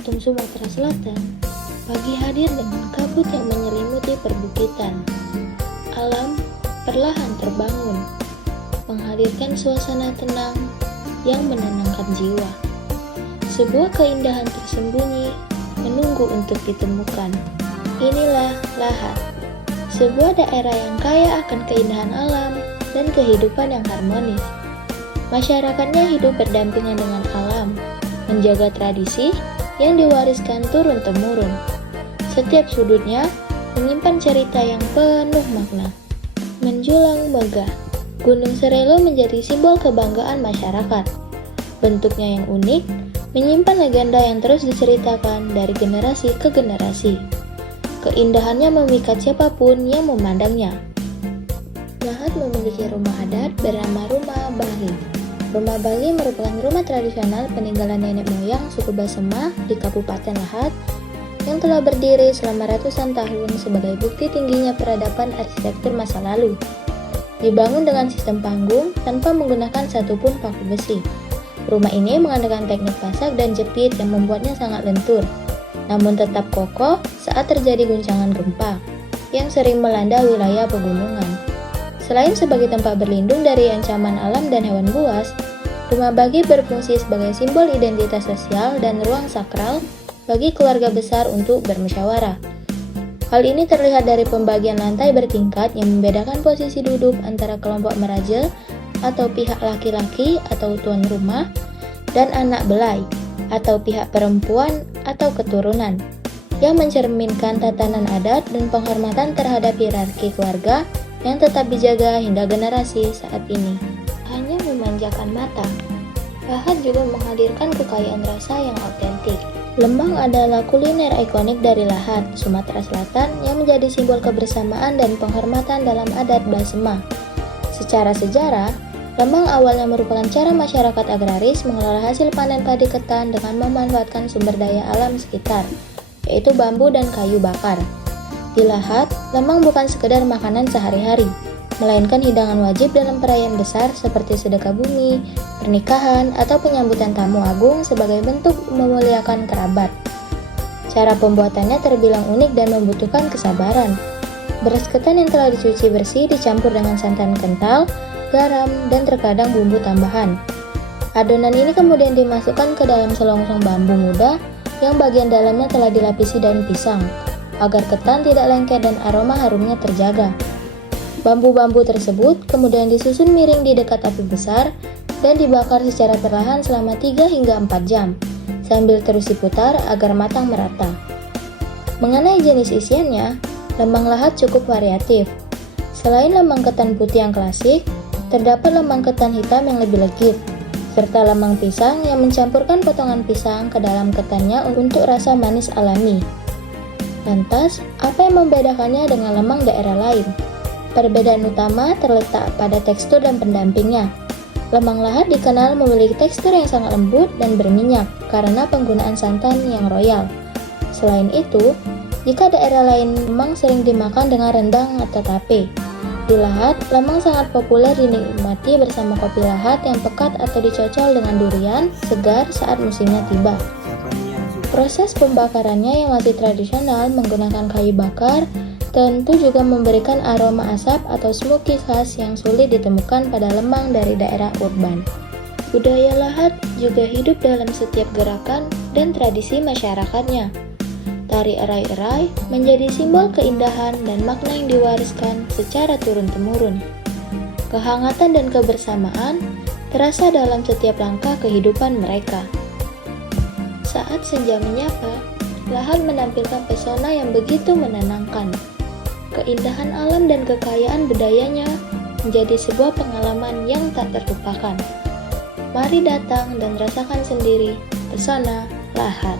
jantung Sumatera Selatan, pagi hadir dengan kabut yang menyelimuti perbukitan. Alam perlahan terbangun, menghadirkan suasana tenang yang menenangkan jiwa. Sebuah keindahan tersembunyi menunggu untuk ditemukan. Inilah Lahat, sebuah daerah yang kaya akan keindahan alam dan kehidupan yang harmonis. Masyarakatnya hidup berdampingan dengan alam, menjaga tradisi yang diwariskan turun-temurun. Setiap sudutnya menyimpan cerita yang penuh makna. Menjulang megah, Gunung Serelo menjadi simbol kebanggaan masyarakat. Bentuknya yang unik, menyimpan legenda yang terus diceritakan dari generasi ke generasi. Keindahannya memikat siapapun yang memandangnya. Lahat memiliki rumah adat bernama Rumah Bali. Rumah Bali merupakan rumah tradisional peninggalan nenek moyang suku Basema di Kabupaten Lahat yang telah berdiri selama ratusan tahun sebagai bukti tingginya peradaban arsitektur masa lalu. Dibangun dengan sistem panggung tanpa menggunakan satupun paku besi. Rumah ini mengandalkan teknik pasak dan jepit yang membuatnya sangat lentur, namun tetap kokoh saat terjadi guncangan gempa yang sering melanda wilayah pegunungan. Selain sebagai tempat berlindung dari ancaman alam dan hewan buas, Rumah Bali berfungsi sebagai simbol identitas sosial dan ruang sakral bagi keluarga besar untuk bermusyawarah. Hal ini terlihat dari pembagian lantai bertingkat yang membedakan posisi duduk antara kelompok meraja atau pihak laki-laki atau tuan rumah dan anak belai atau pihak perempuan atau keturunan, yang mencerminkan tatanan adat dan penghormatan terhadap hierarki keluarga yang tetap dijaga hingga generasi saat ini. Hanya memanjakan mata, Lahat juga menghadirkan kekayaan rasa yang autentik. Lemang adalah kuliner ikonik dari Lahat, Sumatera Selatan yang menjadi simbol kebersamaan dan penghormatan dalam adat Basema. Secara sejarah, lemang awalnya merupakan cara masyarakat agraris mengelola hasil panen padi ketan dengan memanfaatkan sumber daya alam sekitar, yaitu bambu dan kayu bakar. Di Lahat, lemang bukan sekedar makanan sehari-hari, melainkan hidangan wajib dalam perayaan besar seperti sedekah bumi, pernikahan, atau penyambutan tamu agung sebagai bentuk memuliakan kerabat. Cara pembuatannya terbilang unik dan membutuhkan kesabaran. Beras ketan yang telah dicuci bersih dicampur dengan santan kental, garam, dan terkadang bumbu tambahan. Adonan ini kemudian dimasukkan ke dalam selongsong bambu muda yang bagian dalamnya telah dilapisi daun pisang, agar ketan tidak lengket dan aroma harumnya terjaga. Bambu-bambu tersebut kemudian disusun miring di dekat api besar dan dibakar secara perlahan selama 3 hingga 4 jam, sambil terus diputar agar matang merata. Mengenai jenis isiannya, lemang Lahat cukup variatif. Selain lemang ketan putih yang klasik, terdapat lemang ketan hitam yang lebih legit, serta lemang pisang yang mencampurkan potongan pisang ke dalam ketannya untuk rasa manis alami. Lantas, apa yang membedakannya dengan lemang daerah lain? Perbedaan utama terletak pada tekstur dan pendampingnya. Lemang Lahat dikenal memiliki tekstur yang sangat lembut dan berminyak karena penggunaan santan yang royal. Selain itu, jika daerah lain lemang sering dimakan dengan rendang atau tape. Di Lahat, lemang sangat populer dinikmati bersama kopi Lahat yang pekat atau dicocol dengan durian segar saat musimnya tiba. Proses pembakarannya yang masih tradisional menggunakan kayu bakar tentu juga memberikan aroma asap atau smoky khas yang sulit ditemukan pada lemang dari daerah urban. Budaya Lahat juga hidup dalam setiap gerakan dan tradisi masyarakatnya. Tari erai-erai menjadi simbol keindahan dan makna yang diwariskan secara turun-temurun. Kehangatan dan kebersamaan terasa dalam setiap langkah kehidupan mereka. Saat senja menyapa, Lahat menampilkan pesona yang begitu menenangkan. Keindahan alam dan kekayaan budayanya menjadi sebuah pengalaman yang tak terlupakan. Mari datang dan rasakan sendiri pesona Lahat.